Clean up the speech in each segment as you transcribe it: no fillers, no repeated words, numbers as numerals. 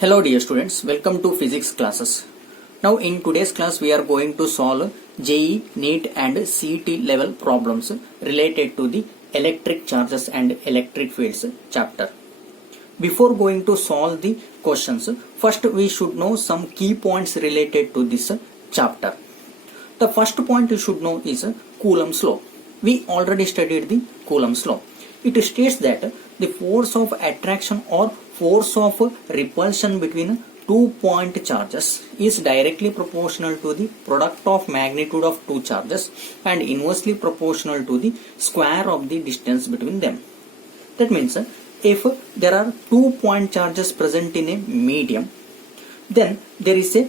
Hello dear students, welcome to physics classes. Now in today's class we are going to solve JEE, NEET and CET level problems related to the electric charges and electric fields chapter. Before going to solve the questions, first we should know some key points related to this chapter. The first point you should know is Coulomb's law. We already studied the Coulomb's law. It states that the force of attraction or force of repulsion between 2 point charges is directly proportional to the product of magnitude of two charges and inversely proportional to the square of the distance between them. That means if there are 2 point charges present in a medium, then there is a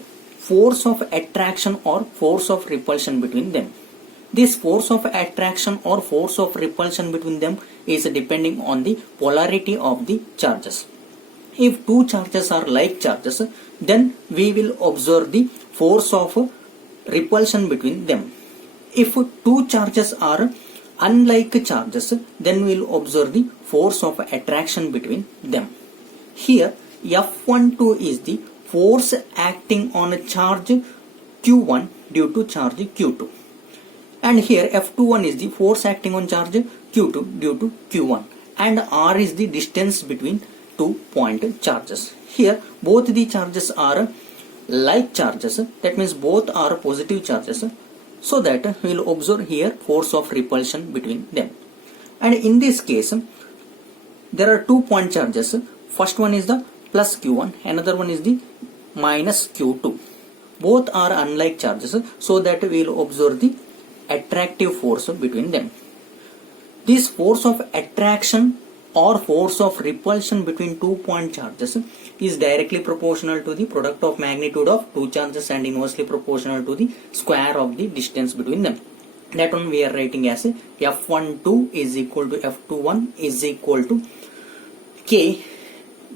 force of attraction or force of repulsion between them. This force of attraction or force of repulsion between them is depending on the polarity of the charges. If two charges are like charges, then we will observe the force of repulsion between them. If two charges are unlike charges, then we will observe the force of attraction between them. Here F12 is the force acting on a charge Q1 due to charge Q2. And here F21 is the force acting on charge Q2 due to Q1. And R is the distance between 2 point charges. Here both the charges are like charges. That means both are positive charges. So that we will observe here force of repulsion between them. And in this case, there are 2 point charges. First one is the plus Q1. Another one is the minus Q2. Both are unlike charges. So that we will observe the attractive force between them. This force of attraction or force of repulsion between 2 point charges is directly proportional to the product of magnitude of two charges and inversely proportional to the square of the distance between them. That one we are writing as F12 is equal to F21 is equal to K,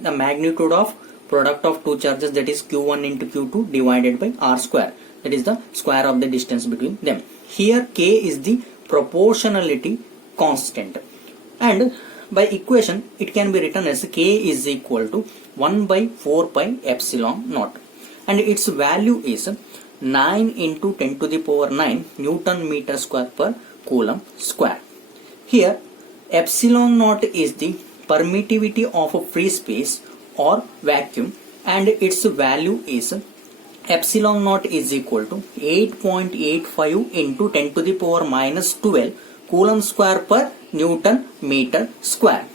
the magnitude of product of two charges, that is Q1 into Q2 divided by R square, that is the square of the distance between them. Here K is the proportionality constant, and by equation it can be written as K is equal to 1 by 4 pi epsilon naught, and its value is 9 into 10 to the power 9 Newton meter square per Coulomb square. Here epsilon naught is the permittivity of a free space or vacuum, and its value is epsilon naught is equal to 8.85 into 10 to the power minus 12 Coulomb square per Newton meter square.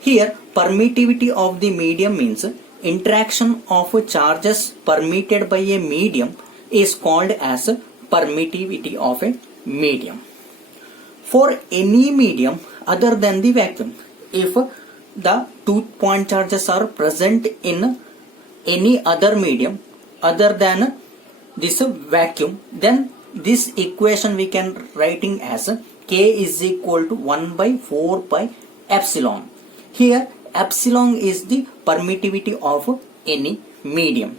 Here permittivity of the medium means interaction of charges permitted by a medium is called as permittivity of a medium. For any medium other than the vacuum, if the 2 point charges are present in any other medium other than this vacuum, then this equation we can writing as K is equal to 1 by 4 pi epsilon. Here epsilon is the permittivity of any medium.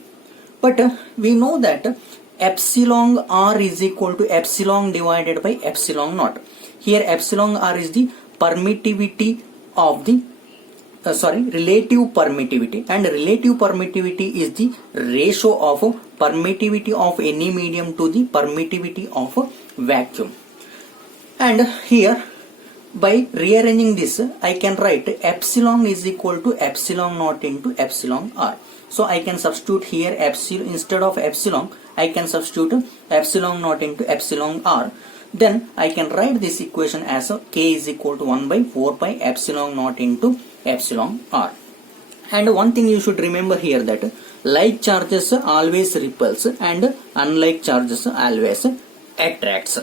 But we know that epsilon R is equal to epsilon divided by epsilon naught. Here epsilon R is the permittivity of the relative permittivity, and relative permittivity is the ratio of permittivity of any medium to the permittivity of vacuum. And here by rearranging this I can write epsilon is equal to epsilon naught into epsilon R. So I can substitute here epsilon instead of epsilon, I can substitute epsilon naught into epsilon R. Then I can write this equation as K is equal to 1 by 4 pi epsilon naught into epsilon R. And one thing you should remember here, that like charges always repulse and unlike charges always attracts.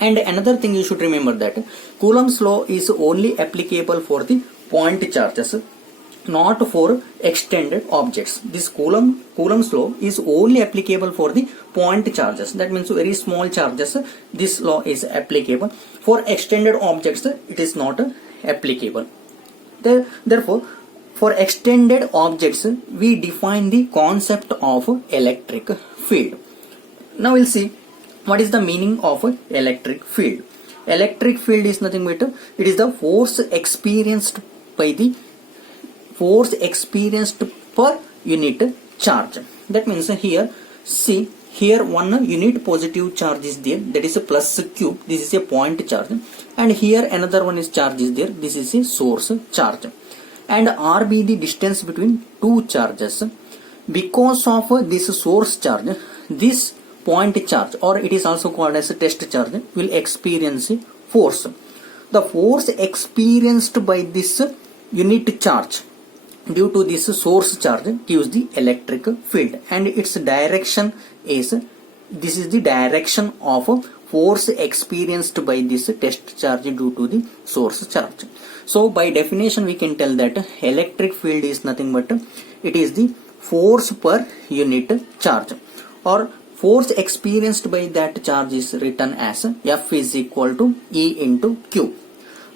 And another thing you should remember, that Coulomb's law is only applicable for the point charges, not for extended objects. This Coulomb's law is only applicable for the point charges. That means very small charges this law is applicable. For extended objects it is not applicable. Therefore for extended objects we define the concept of electric field. Now we'll see what is the meaning of electric field. Electric field is nothing but it is the force experienced per unit charge. That means here, see, here one unit positive charge is there, that is a plus q, this is a point charge, and here another one is charge is there, this is a source charge, and r be the distance between two charges. Because of this source charge, this point charge, or it is also called as a test charge, will experience a force. The force experienced by this unit charge due to this source charge gives the electric field, and its direction is, this is the direction of force experienced by this test charge due to the source charge. So by definition we can tell that electric field is nothing but it is the force per unit charge, or force experienced by that charge is written as F is equal to E into Q.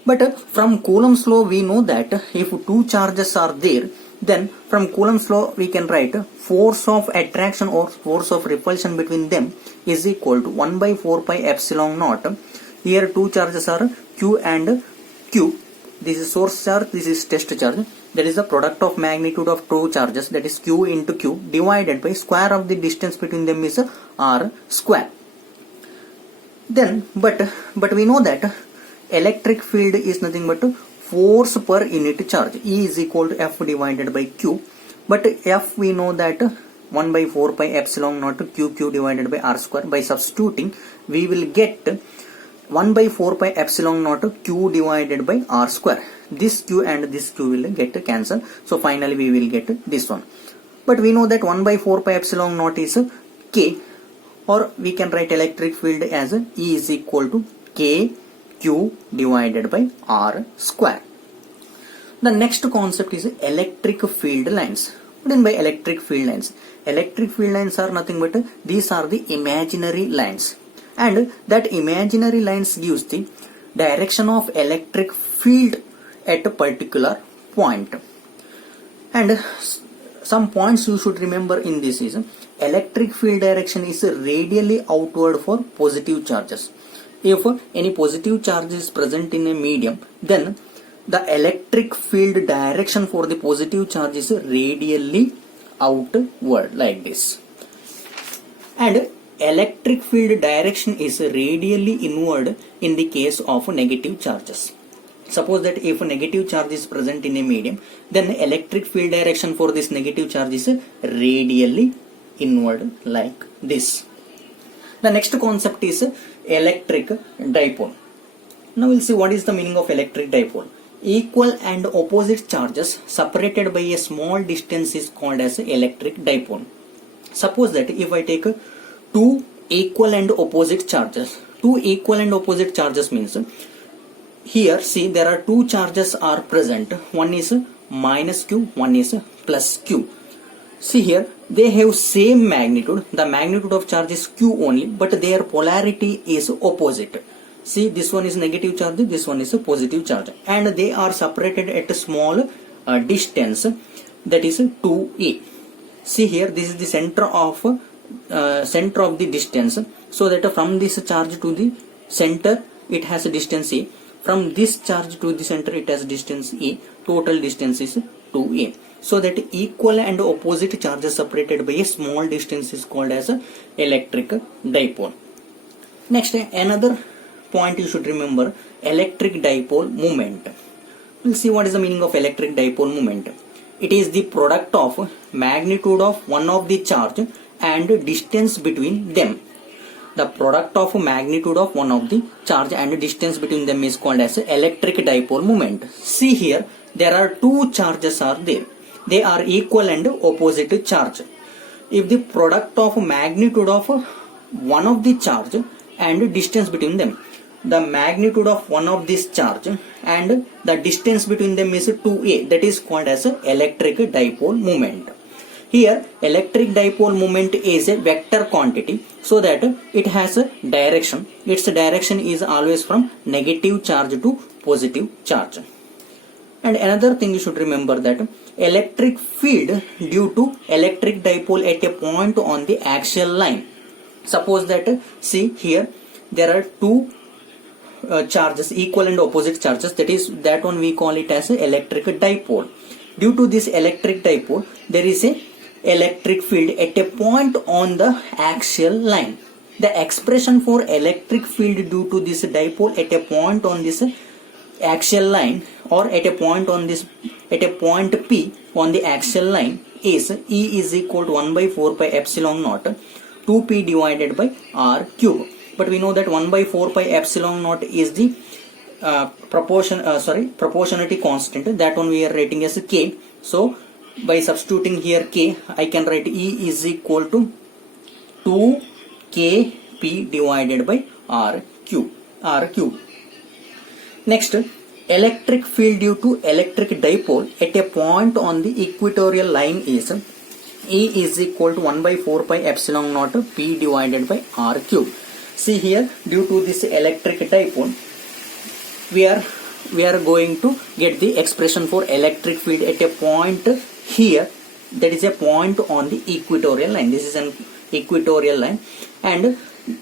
But from Coulomb's law we know that if two charges are there, then from Coulomb's law we can write force of attraction or force of repulsion between them is equal to 1 by 4 pi epsilon naught. Here two charges are Q and Q. This is source charge, this is test charge. That is the product of magnitude of two charges, that is Q into Q, divided by square of the distance between them is R square. Then, but we know that electric field is nothing but force per unit charge. E is equal to F divided by Q. But F we know that 1 by 4 pi epsilon naught Q divided by R square. By substituting, we will get 1 by 4 pi epsilon naught Q divided by R square. This Q and this Q will get cancelled. So finally we will get this one. But we know that 1 by 4 pi epsilon naught is K, or we can write electric field as E is equal to K Q divided by R square. The next concept is electric field lines. What do you mean by electric field lines? Electric field lines are nothing but these are the imaginary lines, and that imaginary lines gives the direction of electric field at a particular point. And some points you should remember in this is electric field direction is radially outward for positive charges. If any positive charge is present in a medium, then the electric field direction for the positive charge is radially outward like this. And electric field direction is radially inward in the case of negative charges. Suppose that if a negative charge is present in a medium, then electric field direction for this negative charge is radially inward like this. The next concept is electric dipole. Now we'll see what is the meaning of electric dipole. Equal and opposite charges separated by a small distance is called as electric dipole. Suppose that if I take two equal and opposite charges, two equal and opposite charges means here see there are two charges are present, one is minus Q, one is plus Q. See here they have same magnitude, the magnitude of charge is Q only, but their polarity is opposite. See, this one is negative charge, this one is a positive charge, and they are separated at a small distance, that is 2a. See here this is the center of the distance, so that from this charge to the center it has a distance a, from this charge to the center it has distance a, total distance is 2a. So that equal and opposite charges separated by a small distance is called as a electric dipole. Next, another point you should remember, electric dipole moment. We'll see what is the meaning of electric dipole moment. It is the product of magnitude of one of the charge and distance between them. The product of magnitude of one of the charge and distance between them is called as electric dipole moment. See here there are two charges are there. They are equal and opposite charge. If the product of magnitude of one of the charge and distance between them, the magnitude of one of this charge and the distance between them is 2a, that is called as electric dipole moment. Here electric dipole moment is a vector quantity, so that it has a direction. Its direction is always from negative charge to positive charge. And another thing you should remember, that electric field due to electric dipole at a point on the axial line. Suppose that see here there are two charges, equal and opposite charges, that one we call it as electric dipole. Due to this electric dipole there is a electric field at a point on the axial line. The expression for electric field due to this dipole at a point on this axial line or at a point P on the axial line is E is equal to 1 by 4 pi epsilon naught 2p divided by r cube. But we know that 1 by 4 pi epsilon naught is the proportionality constant. That one we are writing as k. So by substituting here k, I can write E is equal to 2kp divided by r cube. Next, electric field due to electric dipole at a point on the equatorial line is E is equal to 1 by 4 pi epsilon naught p divided by r cube. See here, due to this electric dipole, we are going to get the expression for electric field at a point here, that is a point on the equatorial line. This is an equatorial line, and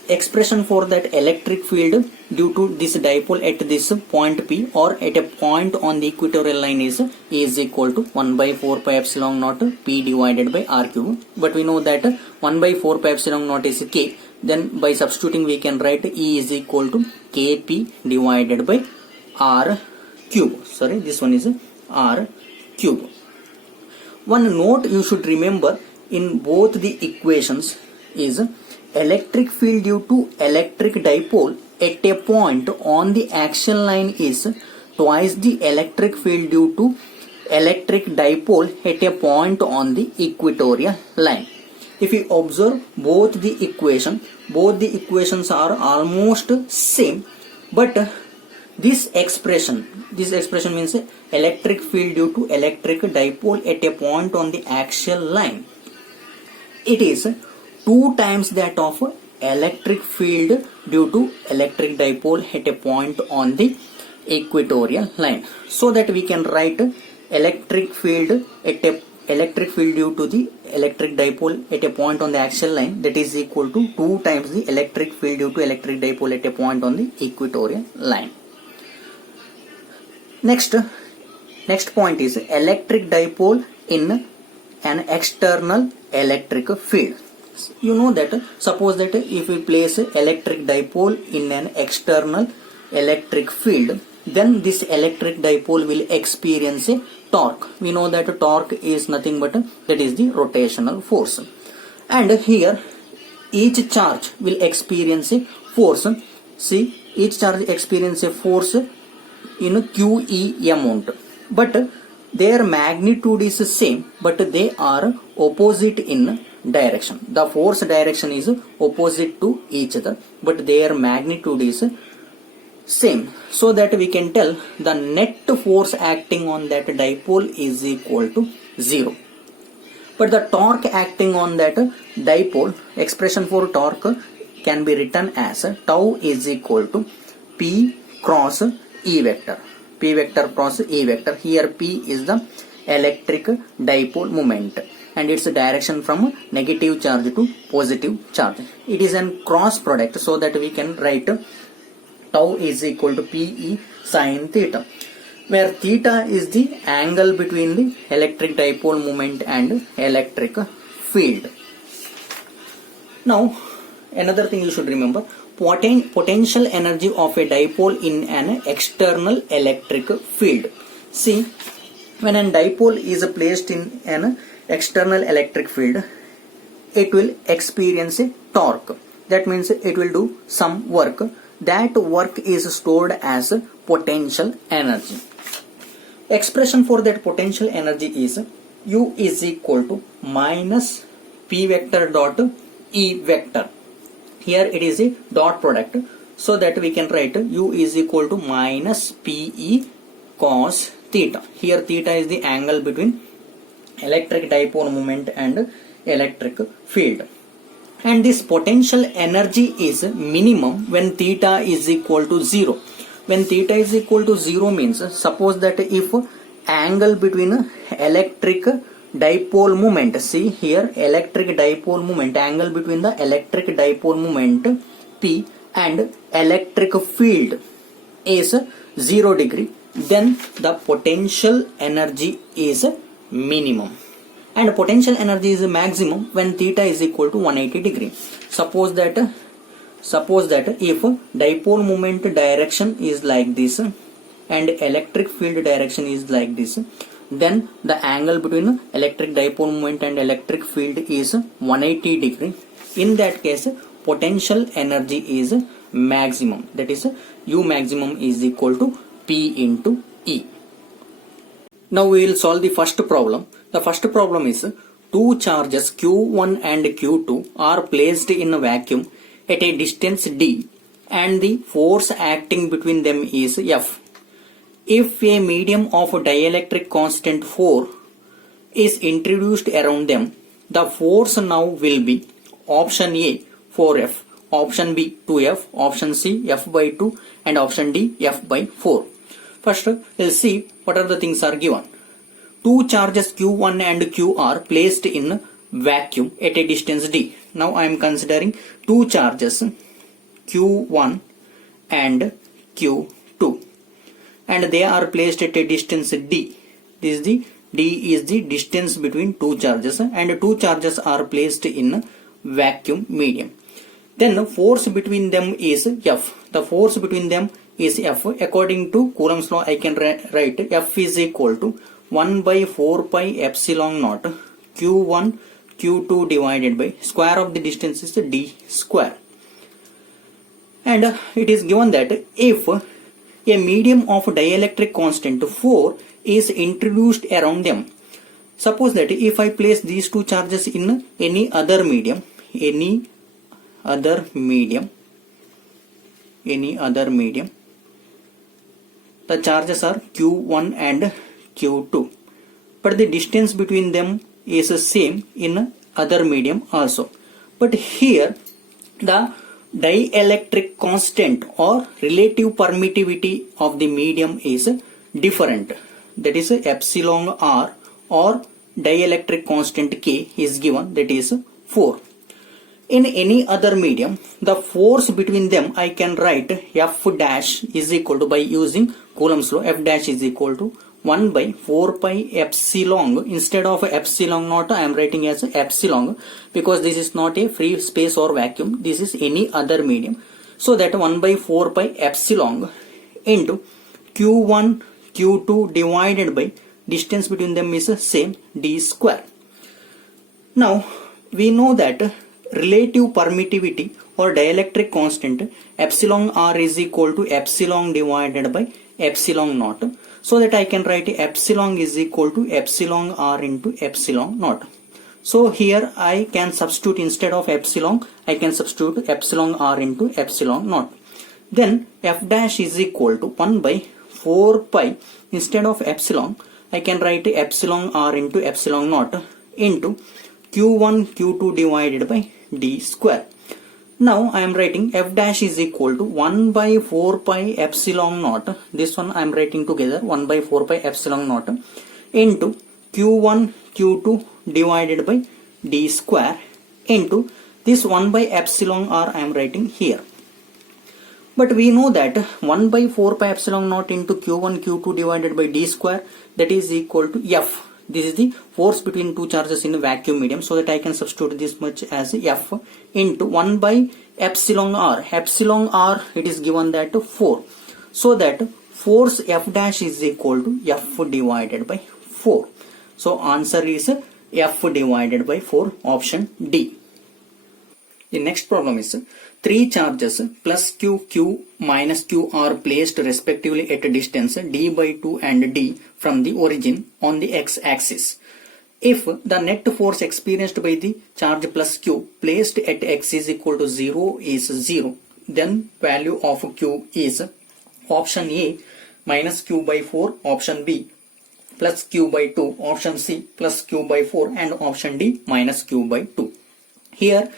expression for that electric field due to this dipole at this point P or at a point on the equatorial line is equal to 1 by 4 pi epsilon naught P divided by r cube. But we know that 1 by 4 pi epsilon naught is k. Then by substituting we can write E is equal to kp divided by r cube. Sorry, this one is r cube. One note you should remember in both the equations is electric field due to electric dipole at a point on the axial line is twice the electric field due to electric dipole at a point on the equatorial line. If you observe both the equations are almost same, but this expression means electric field due to electric dipole at a point on the axial line. It is 2 times that of electric field due to electric dipole at a point on the equatorial line. So that we can write electric field due to the electric dipole at a point on the axial line, that is equal to 2 times the electric field due to electric dipole at a point on the equatorial line. Next point is electric dipole in an external electric field. You know that suppose that if we place electric dipole in an external electric field, then this electric dipole will experience a torque. We know that torque is nothing but that is the rotational force, and here each charge will experience a force. See, each charge experience a force in QE amount, but their magnitude is same, but they are opposite in direction. The force direction is opposite to each other, but their magnitude is same. So that we can tell the net force acting on that dipole is equal to 0. But the torque acting on that dipole, expression for torque can be written as tau is equal to P cross E vector. P vector cross E vector. Here P is the electric dipole moment and its direction from negative charge to positive charge. It is a cross product, so that we can write tau is equal to Pe sin theta, where theta is the angle between the electric dipole moment and electric field. Now, another thing you should remember, potential energy of a dipole in an external electric field. See, when a dipole is placed in an external electric field, it will experience a torque. That means it will do some work. That work is stored as potential energy. Expression for that potential energy is U is equal to minus P vector dot E vector. Here it is a dot product, so that we can write U is equal to minus Pe cos theta. Here theta is the angle between electric dipole moment and electric field. And this potential energy is minimum when theta is equal to 0. When theta is equal to 0 means, suppose that if angle between electric dipole moment, see here electric dipole moment, angle between the electric dipole moment P and electric field is 0 degree, then the potential energy is minimum. and potential energy is maximum when theta is equal to 180 degree. Suppose that if dipole moment direction is like this and electric field direction is like this, then the angle between electric dipole moment and electric field is 180 degree. In that case, potential energy is maximum, that is U maximum is equal to P into E. Now we will solve the first problem. The first problem is two charges Q1 and Q2 are placed in a vacuum at a distance d and the force acting between them is F. If a medium of dielectric constant 4 is introduced around them, the force now will be option A 4F, option B 2F, option C F by 2 and option D F by 4. First we'll see what are the things are given. Two charges Q1 and Q are placed in vacuum at a distance d. Now I am considering two charges Q1 and Q2 and they are placed at a distance d. D is the distance between two charges and two charges are placed in vacuum medium. Then force between them is F. The force between them is F. According to Coulomb's law, I can write F is equal to 1 by 4 pi epsilon naught Q1 Q2 divided by square of the distance is d square. And it is given that if a medium of dielectric constant 4 is introduced around them, suppose that if I place these two charges in any other medium, the charges are Q1 and Q2, but the distance between them is the same in other medium also. But here the dielectric constant or relative permittivity of the medium is different, that is epsilon r, or dielectric constant K is given, that is 4. In any other medium, the force between them I can write F dash is equal to, by using Coulomb's law, F dash is equal to 1 by 4 pi epsilon. Instead of epsilon naught, I am writing as epsilon because this is not a free space or vacuum. This is any other medium. So that 1 by 4 pi epsilon into Q1 Q2 divided by distance between them is same, d square. Now we know that relative permittivity or dielectric constant epsilon r is equal to epsilon divided by epsilon naught. So that I can write epsilon is equal to epsilon r into epsilon naught. So here I can substitute, instead of epsilon I can substitute epsilon r into epsilon naught. Then F dash is equal to 1 by 4 pi, instead of epsilon I can write epsilon r into epsilon naught into Q1 Q2 divided by d square. Now I am writing F dash is equal to 1 by 4 pi epsilon naught. This one I am writing together, 1 by 4 pi epsilon naught into Q1 Q2 divided by d square into this 1 by epsilon r I am writing here. But we know that 1 by 4 pi epsilon naught into Q1 Q2 divided by d square, that is equal to F. This is the force between two charges in a vacuum medium, so that I can substitute this much as F into 1 by epsilon r. Epsilon r, it is given that 4. So that force F dash is equal to F divided by 4. So answer is F divided by 4, option D. The next problem is three charges plus Q, Q minus Q are placed respectively at a distance d by 2 and d from the origin on the x-axis. If the net force experienced by the charge plus Q placed at x is equal to 0 is 0, then value of Q is option A minus Q by 4, option B plus Q by 2, option C plus Q by 4 and option D minus Q by 2. Here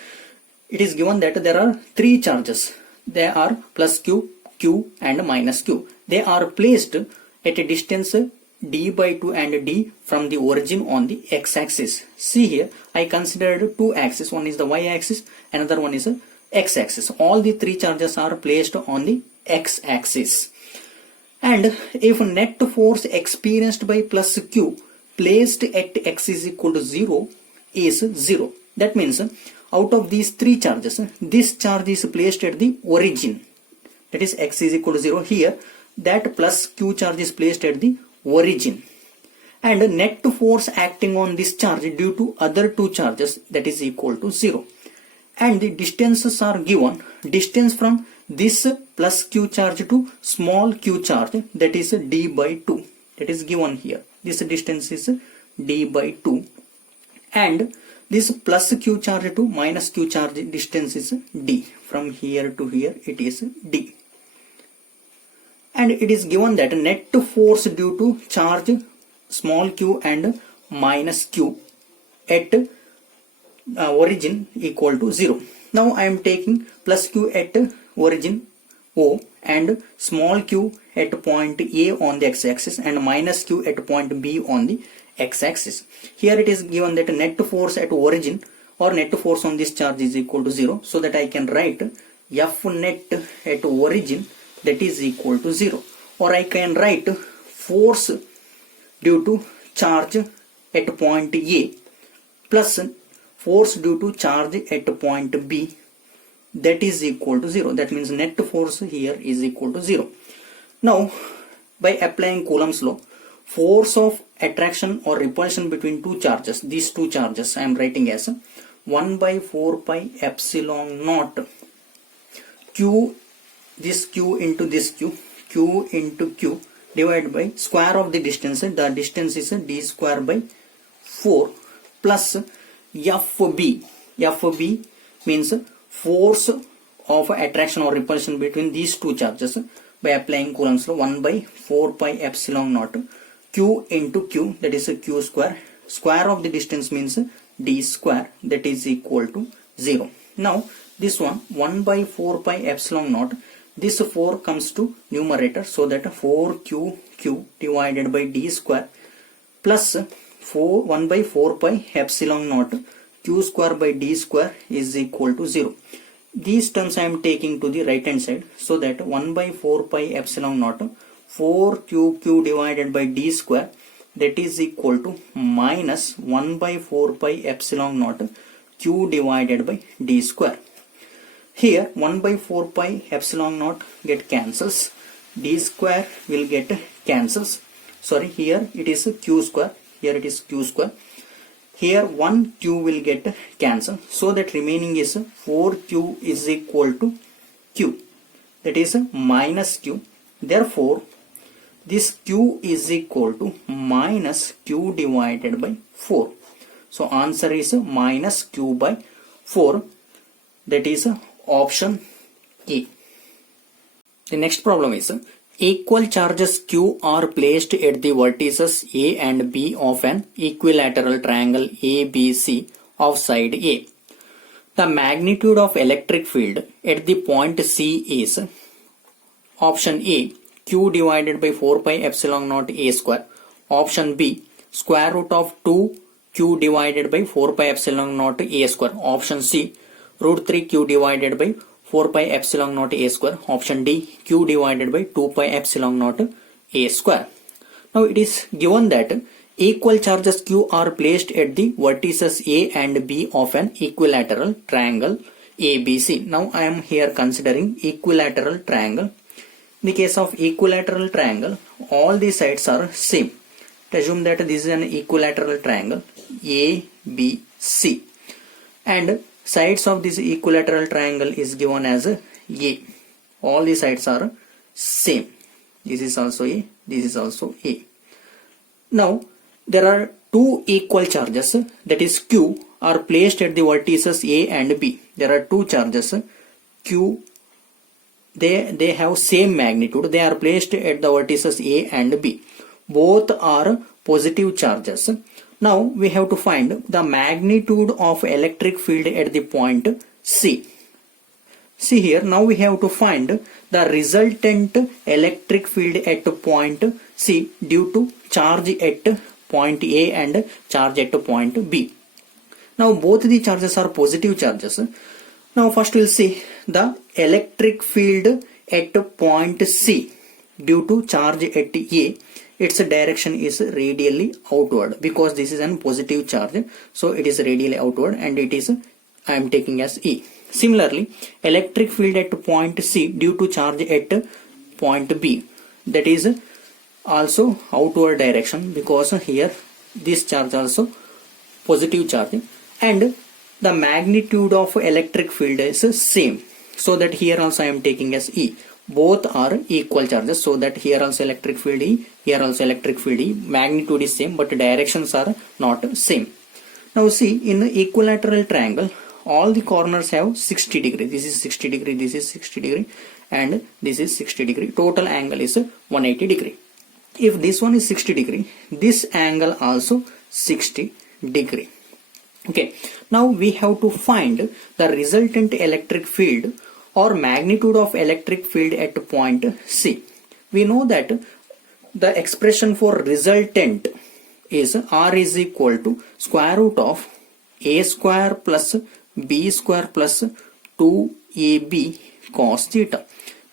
it is given that there are three charges. They are plus Q, Q and minus Q. They are placed at a distance d by 2 and d from the origin on the x-axis. See here, I considered two axes. One is the y-axis, another one is the x-axis. All the three charges are placed on the x-axis. And if net force experienced by plus Q placed at x is equal to 0 is 0. That means out of these three charges, this charge is placed at the origin. That is x is equal to 0. Here that plus q charge is placed at the origin. And net force acting on this charge due to other two charges, that is equal to 0. And the distances are given. Distance from this plus q charge to small q charge, that is d by 2. That is given here. This distance is d by 2. And this plus q charge to minus q charge distance is d. From here to here it is d. And it is given that net force due to charge small q and minus q at origin equal to 0. Now I am taking plus q at origin O and small q at point A on the x-axis and minus q at point B on the x-axis. Here it is given that net force at origin or net force on this charge is equal to 0, so that I can write F net at origin, that is equal to 0, or I can write force due to charge at point A plus force due to charge at point B, that is equal to 0. That means net force here is equal to 0. Now by applying Coulomb's law, force of attraction or repulsion between two charges, these two charges I am writing as 1 by 4 pi epsilon naught q, this q into this q, q into q divided by square of the distance. The distance is d square by 4 plus FB. FB means force of attraction or repulsion between these two charges by applying Coulomb's law, 1 by 4 pi epsilon naught q into q, that is q square. Square of the distance means d square, that is equal to 0. Now this one 1 by 4 pi epsilon naught, this 4 comes to numerator, so that 4q divided by d square plus 1 by 4 pi epsilon naught q square by d square is equal to 0. These terms I am taking to the right hand side, so that 1 by 4 pi epsilon naught 4q divided by d square, that is equal to minus 1 by 4 pi epsilon naught q divided by d square. Here 1 by 4 pi epsilon naught get cancels, d square will get cancels. Sorry, here it is q square, here it is q square. Here 1 q will get cancelled, so that remaining is 4q is equal to q, that is minus q. Therefore this q is equal to minus q divided by 4. So answer is minus q by 4, that is option A. The next problem is equal charges q are placed at the vertices A and B of an equilateral triangle ABC of side A. The magnitude of electric field at the point C is option A q divided by 4 pi epsilon naught A square, option B square root of 2 q divided by 4 pi epsilon naught A square, option C root 3 q divided by 4 pi epsilon naught A square, option D q divided by 2 pi epsilon naught A square. Now it is given that equal charges q are placed at the vertices A and B of an equilateral triangle ABC. Now I am here considering equilateral triangle. In the case of equilateral triangle, all the sides are same. Assume that this is an equilateral triangle ABC, and sides of this equilateral triangle is given as A. All the sides are same. This is also A, this is also A. Now there are two equal charges, that is q, are placed at the vertices A and B. There are two charges q, they have same magnitude, they are placed at the vertices A and B. Both are positive charges. Now we have to find the magnitude of electric field at the point C. See here, now we have to find the resultant electric field at point C due to charge at point A and charge at point B. Now both the charges are positive charges. Now first we will see the electric field at point C due to charge at A its direction is radially outward because this is a positive charge, so it is radially outward and it is I am taking as E. Similarly, electric field at point C due to charge at point B, that is also outward direction because here this charge also positive charge, and the magnitude of electric field is same, so that here also I am taking as E. Both are equal charges, so that here also electric field E, here also electric field E. Magnitude is same but directions are not same. Now see, in the equilateral triangle all the corners have 60 degree. This is 60 degree, this is 60 degree and this is 60 degree. Total angle is 180 degree. If this one is 60 degree, this angle also 60 degree. Okay, now we have to find the resultant electric field or magnitude of electric field at point C. We know that the expression for resultant is R is equal to square root of A square plus B square plus 2AB cos theta.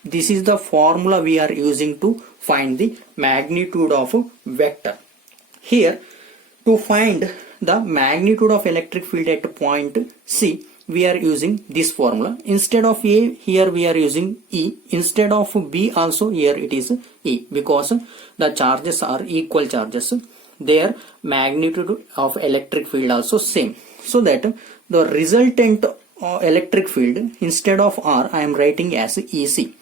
This is the formula we are using to find the magnitude of a vector. Here, to find the magnitude of electric field at point C, we are using this formula. Instead of A, here we are using E. Instead of B also, here it is E, because the charges are equal charges. Their magnitude of electric field also same. So that the resultant electric field, instead of R, I am writing as EC.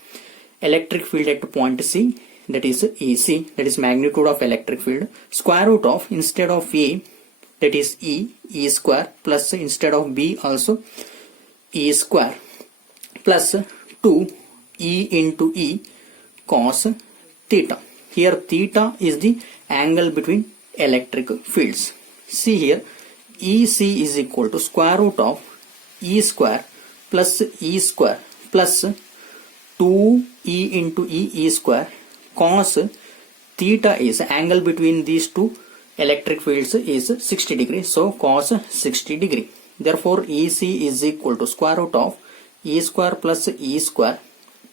Electric field at point C, that is EC, that is magnitude of electric field, square root of, instead of A, that is E square, plus instead of B also E square, plus 2 E into E cos theta. Here theta is the angle between electric fields. See here, EC is equal to square root of E square plus E square plus 2E into E square cos theta is angle between these two electric fields is 60 degree, so cos 60 degree. Therefore EC is equal to square root of E square plus E square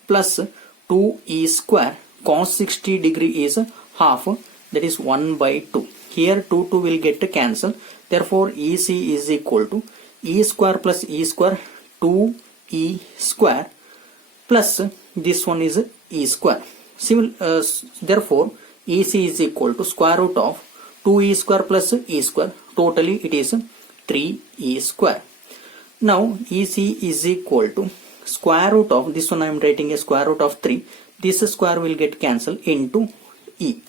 plus 2E square cos 60 degree is half, that is 1 by 2. Here 2 will get cancelled. Therefore EC is equal to E square plus E square 2E square plus this one is E square. Therefore EC is equal to square root of 2E square plus E square. Totally it is 3E square. Now EC is equal to square root of, this one I am writing a square root of 3. This square will get cancelled into E.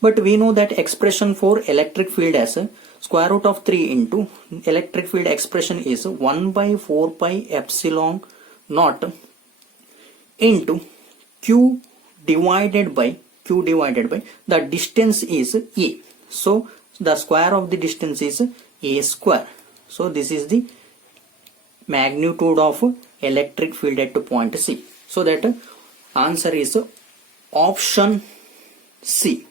But we know that expression for electric field as square root of 3 into electric field expression is 1 by 4 pi epsilon naught into Q divided by the distance is A. So the square of the distance is A square. So this is the magnitude of electric field at point C. So that answer is option C.